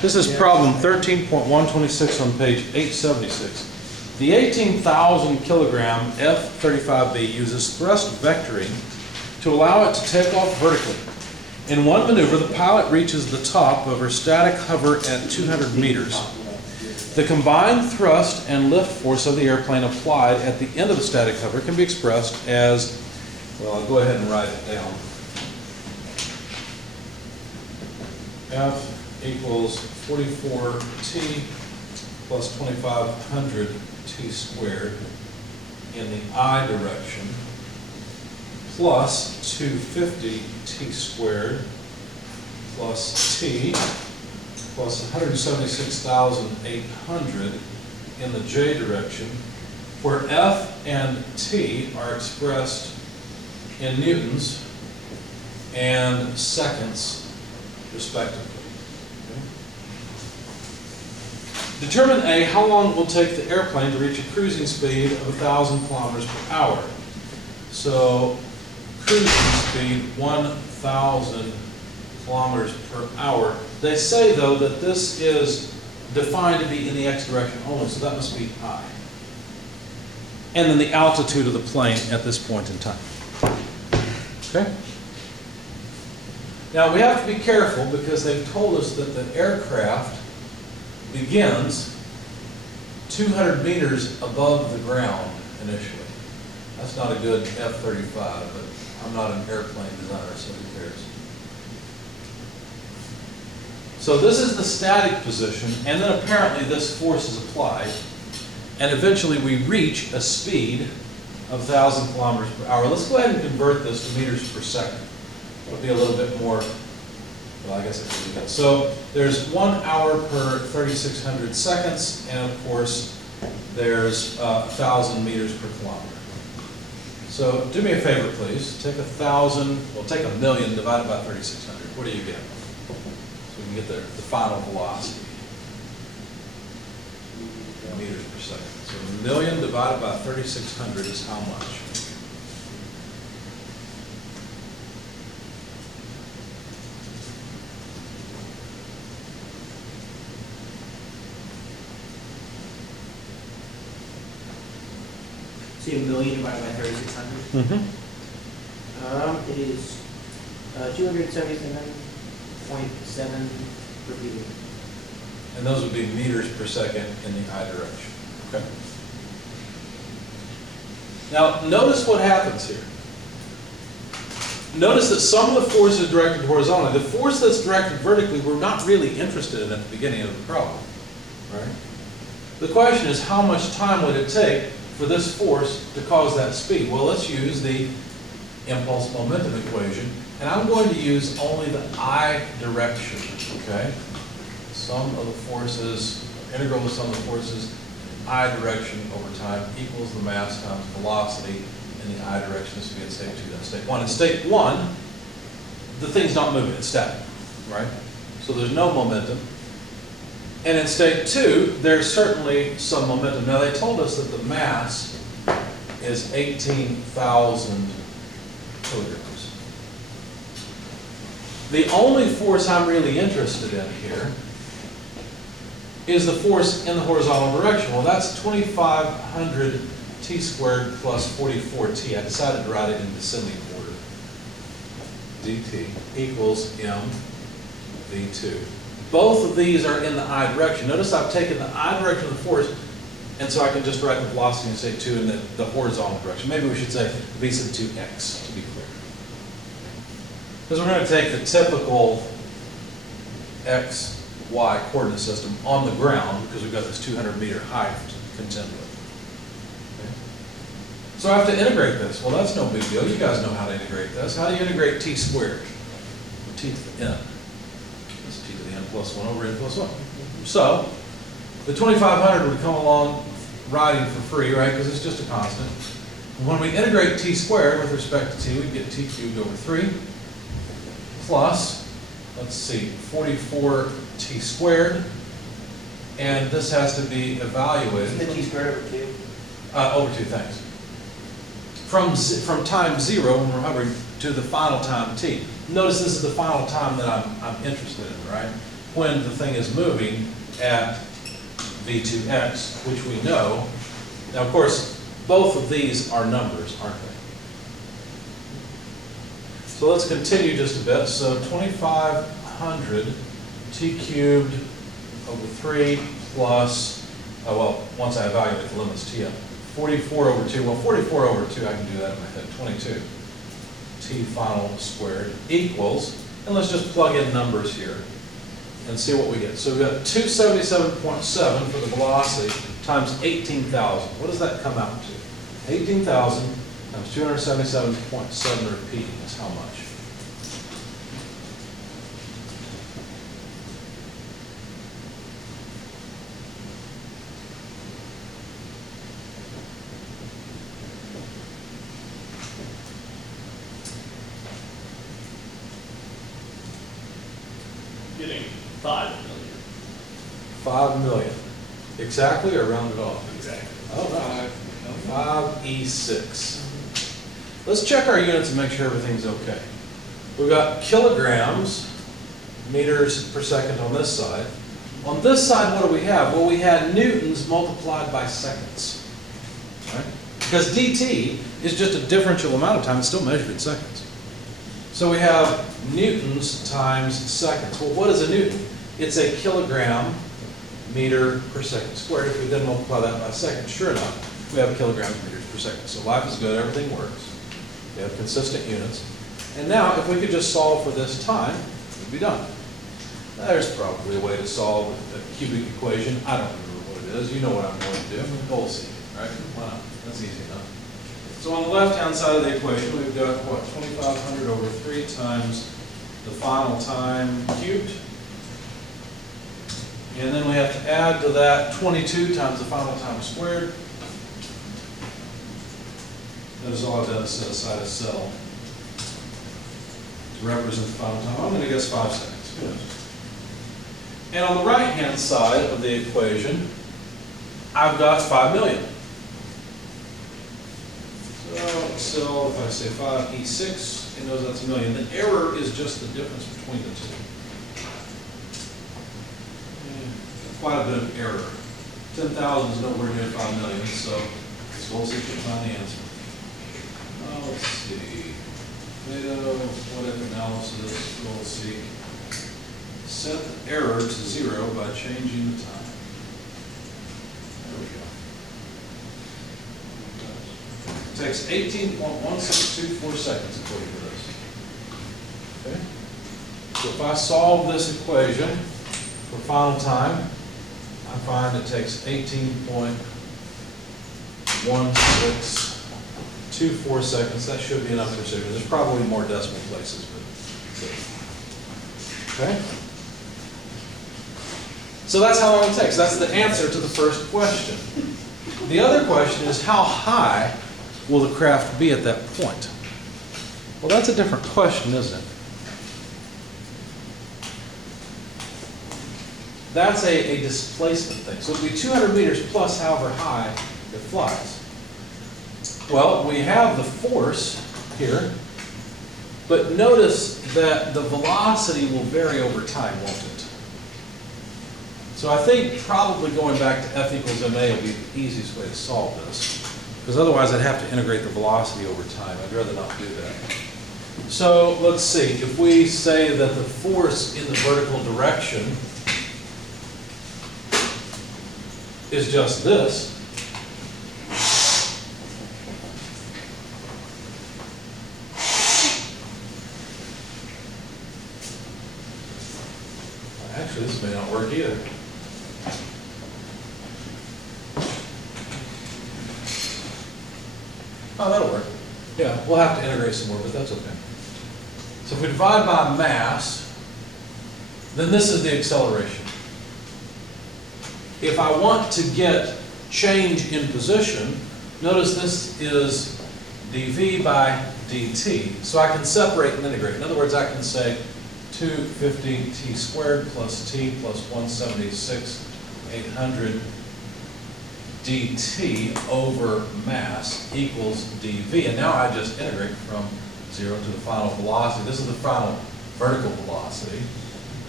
This is problem 13.126 on page 876. The 18,000 kilogram F-35B uses thrust vectoring to allow it to take off vertically. In one maneuver, the pilot reaches the top of her static hover at 200 meters. The combined thrust and lift force of the airplane applied at the end of the static hover can be expressed as, well, I'll go ahead and write it down. F equals 44T plus 2,500 T squared in the I direction plus 250 T squared plus T plus 176,800 in the J direction, where F and T are expressed in newtons and seconds respectively. Okay. Determine A, how long it will take the airplane to reach a cruising speed of 1,000 kilometers per hour. So cruising speed 1,000 kilometers per hour. They say though that this is defined to be in the x direction only, so that must be I. And then the altitude of the plane at this point in time. Okay? Now we have to be careful because they've told us that the aircraft begins 200 meters above the ground initially. That's not a good F-35, but I'm not an airplane designer, so who cares? So this is the static position, and then apparently this force is applied, and eventually we reach a speed of 1,000 kilometers per hour. Let's go ahead and convert this to meters per second. It'll be a little bit more, well, I guess it could be that. So there's 1 hour per 3,600 seconds, and of course there's 1,000 meters per kilometer. So do me a favor, please. Take 1,000, well, take 1,000,000 divided by 3,600. What do you get? So we can get the final velocity. Meters per second. So 1,000,000 divided by 3,600 is how much? So 1,000,000 divided by 3,600. Mm-hmm. It is 277.7 per meter. And those would be meters per second in the I direction. Okay. Now, notice what happens here. Notice that some of the force is directed horizontally. The force that's directed vertically, we're not really interested in at the beginning of the problem. Right? The question is, how much time would it take for this force to cause that speed? Well, let's use the impulse momentum equation, and I'm going to use only the I direction. Okay? Sum of the forces, integral of sum of the forces in I direction over time equals the mass times velocity in the I direction. This would be at state 2, that's state 1. In state 1, the thing's not moving, it's static, right? So there's no momentum. And in state 2, there's certainly some momentum. Now they told us that the mass is 18,000 kilograms. The only force I'm really interested in here is the force in the horizontal direction. Well, that's 2,500 T squared plus 44T. I decided to write it in descending order. dt equals mv2. Both of these are in the I direction. Notice I've taken the I direction of the force, and so I can just write the velocity in state 2 in the horizontal direction. Maybe we should say v sub 2x to be clear. Because we're going to take the typical x, y coordinate system on the ground because we've got this 200-meter height to contend with. Okay. So I have to integrate this. Well, that's no big deal. You guys know how to integrate this. How do you integrate t squared? Or t to the n. That's t to the n plus 1 over n plus 1. So the 2,500 would come along riding for free, right, because it's just a constant. When we integrate t squared with respect to t, we get t cubed over 3 plus, let's see, 44t squared, and this has to be evaluated. Isn't the t squared over 2? Over 2, thanks. From time 0, when we're hovering, to the final time t. Notice this is the final time that I'm interested in, right? when the thing is moving at v2x, which we know. Now, of course, both of these are numbers, aren't they? So let's continue just a bit. So 2,500 t cubed over 3 plus, oh well, once I evaluate the limits, t up. 44 over 2, well 44 over 2, I can do that in my head, 22. T final squared equals, and let's just plug in numbers here and see what we get. So we've got 277.7 for the velocity times 18,000. What does that come out to? 18,000 times 277.7 repeating is how much? Getting 5 million. 5 million. Exactly or rounded off? Exactly. Oh, no. 5E6. Let's check our units and make sure everything's okay. We've got kilograms, meters per second on this side. On this side, what do we have? Well, we had newtons multiplied by seconds. Right? Because dt is just a differential amount of time. It's still measured in seconds. So we have newtons times seconds. Well, what is a newton? It's a kilogram meter per second squared. If we then multiply that by seconds, sure enough, we have kilograms meters per second. So life is good, everything works. We have consistent units. And now, if we could just solve for this time, we'd be done. There's probably a way to solve a cubic equation. I don't remember what it is. You know what I'm going to do. Goal seeking, right? Why not? That's easy enough. So on the left-hand side of the equation, we've got, what, 2,500 over 3 times the final time cubed. And then we have to add to that 22 times the final time squared. That is all I've done is set aside a cell to represent the final time. I'm going to guess 5 seconds. Who knows? And on the right-hand side of the equation, I've got 5 million. So if I say 5E6, it knows that's a million. The error is just the difference between the two. Quite a bit of error. 10,000 is nowhere near 5 million, so it's goal seek to find the answer. Let's see. Theta, whatever analysis, goal seek. Set the error to 0 by changing the time. There we go. It takes 18.1624 seconds according to this. Okay? So if I solve this equation for final time, I find it takes 18.1624 seconds. That should be enough precision. There's probably more decimal places, but okay? So that's how long it takes. That's the answer to the first question. The other question is, how high will the craft be at that point? Well, that's a different question, isn't it? That's a displacement thing. So it'll be 200 meters plus however high it flies. Well, we have the force here, but notice that the velocity will vary over time, won't it? So I think probably going back to F equals ma will be the easiest way to solve this, because otherwise I'd have to integrate the velocity over time. I'd rather not do that. So let's see, if we say that the force in the vertical direction is just this, actually this may not work either. Oh, that'll work. Yeah, we'll have to integrate some more, but that's okay. So if we divide by mass, then this is the acceleration. If I want to get change in position, notice this is dv by dt. So I can separate and integrate. In other words, I can say 250 t squared plus t plus 176 800 dt over mass equals dv. And now I just integrate from 0 to the final velocity. This is the final vertical velocity.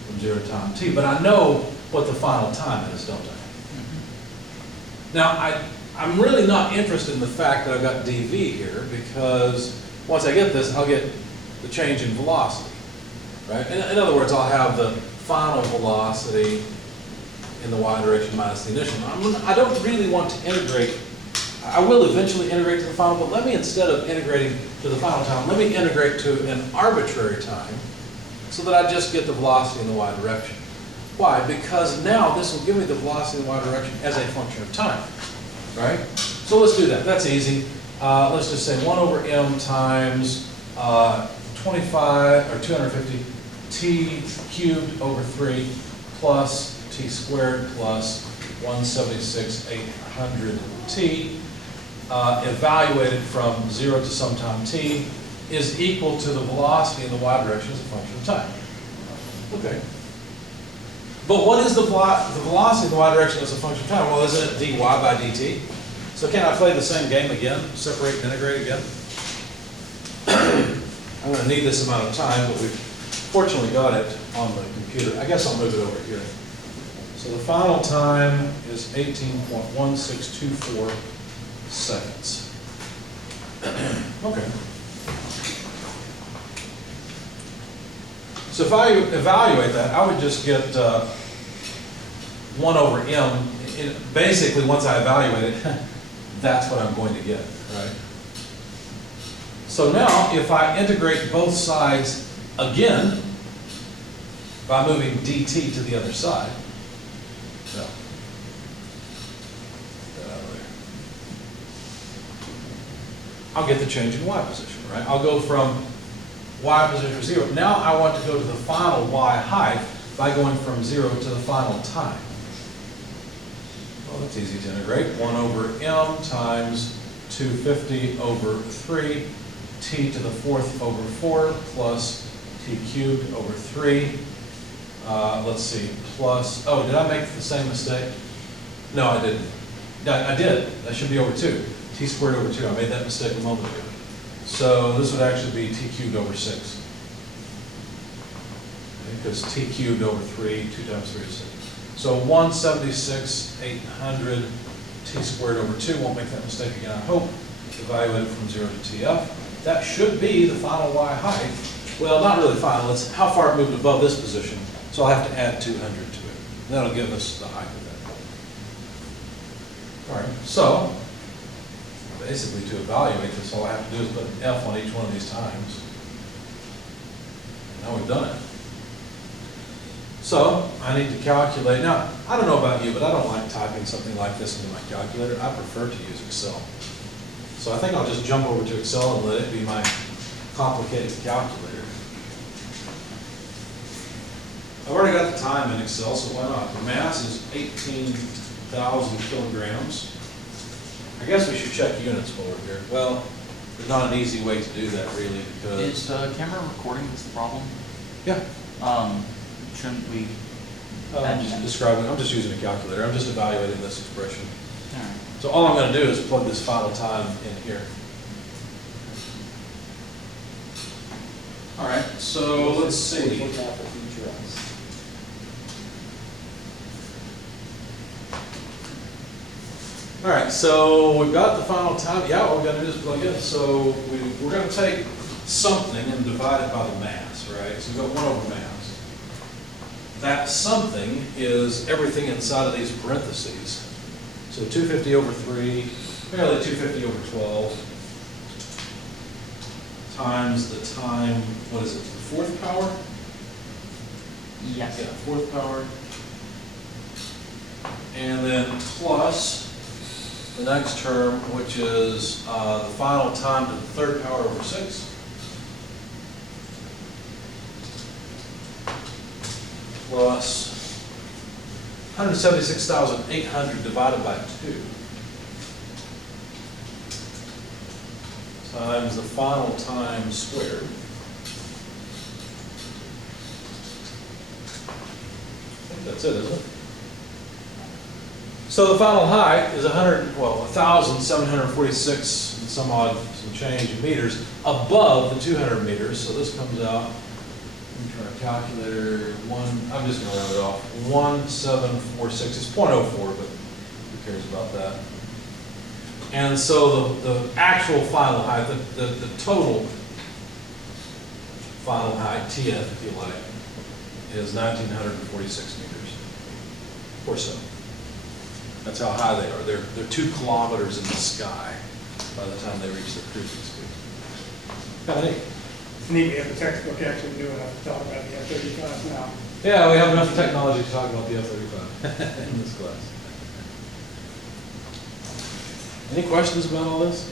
from 0 to time t, but I know what the final time is, don't I? Now, I'm really not interested in the fact that I've got dv here, because once I get this, I'll get the change in velocity, right? In other words, I'll have the final velocity in the y direction minus the initial. I don't really want to integrate. I will eventually integrate to the final, but let me, instead of integrating to the final time, let me integrate to an arbitrary time so that I just get the velocity in the y direction. Why? Because now this will give me the velocity in the y direction as a function of time, right? So let's do that. That's easy. Let's just say 1 over m times 25 or 250 t cubed over 3 plus t squared plus 176,800t evaluated from 0 to some time t is equal to the velocity in the y direction as a function of time. Okay. But what is the velocity in the y direction as a function of time? Well, isn't it dy by dt? So can I play the same game again? Separate and integrate again? I'm going to need this amount of time, but we've fortunately got it on the computer. I guess I'll move it over here. So the final time is 18.1624 seconds. Okay. So if I evaluate that, I would just get 1 over m. Basically, once I evaluate it, that's what I'm going to get, right? So now, if I integrate both sides again by moving dt to the other side, no, get that out of there. I'll get the change in y position, right? I'll go from y position of 0. Now I want to go to the final y height by going from 0 to the final time. Well, that's easy to integrate. 1 over m times 250 over 3 t to the 4th over 4 plus t cubed over 3. Let's see, plus, oh, did I make the same mistake? No, I didn't. I did. That should be over 2. T squared over 2. I made that mistake a moment ago. So this would actually be t cubed over 6. Because t cubed over 3, 2 times 3 is 6. So 176,800 t squared over 2. Won't make that mistake again, I hope. Evaluate it from 0 to tf. That should be the final y height. Well, not really final. It's how far it moved above this position. So I'll have to add 200 to it. That'll give us the height of that. All right. So basically, to evaluate this, all I have to do is put an f on each one of these times. Now we've done it. So I need to calculate. Now, I don't know about you, but I don't like typing something like this into my calculator. I prefer to use Excel. So I think I'll just jump over to Excel and let it be my complicated calculator. I've already got the time in Excel, so why not? The mass is 18,000 kilograms. I guess we should check units forward here. Well, there's not an easy way to do that really, because... Is the camera recording this the problem? Yeah. Shouldn't we? I'm just describing, I'm just using a calculator. I'm just evaluating this expression. All right. So all I'm going to do is plug this final time in here. All right, so let's see. All right, so we've got the final time. Yeah, all we've got to do is plug in. So we're going to take something and divide it by the mass, right? So we've got 1 over mass. That something is everything inside of these parentheses. So 250 over 3, fairly 250 over 12, times the time, what is it, the 4th power? Yes. Yeah, 4th power. And then plus the next term, which is the final time to the 3rd power over 6. Plus 176,800 divided by 2 times the final time squared. I think that's it, isn't it? So the final height is 1,746 and some change in meters above the 200 meters. So this comes out Let me try a calculator, I'm just gonna round it off, 1746, it's .04, but who cares about that? And so the actual final height, the total final height, TF if you like, is 1,946 meters or so. That's how high they are. They're 2 kilometers in the sky by the time they reach their cruising speed. Kind of neat. It's neat, we have a textbook actually new enough to talk about the F-35 now. Yeah, we have enough technology to talk about the F-35 in this class. Any questions about all this?